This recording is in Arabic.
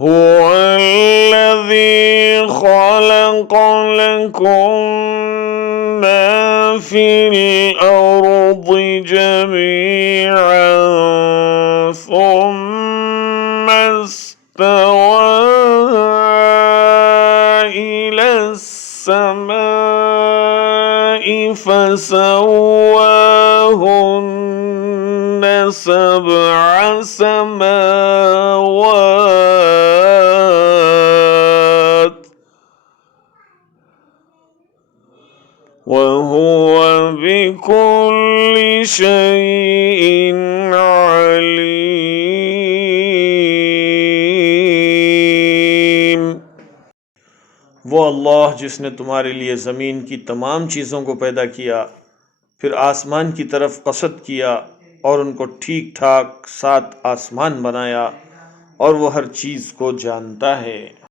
هو الذي خلق لكم ما في الأرض جميعا ثم استوى إلى السماء فسواهن سبع سماوات وهو بكل شيء عليم। वो अल्लाह जिसने तुम्हारे लिए ज़मीन की तमाम चीज़ों को पैदा किया, फिर आसमान की तरफ कसद किया और उनको ठीक ठाक 7 आसमान बनाया, और वो हर चीज़ को जानता है।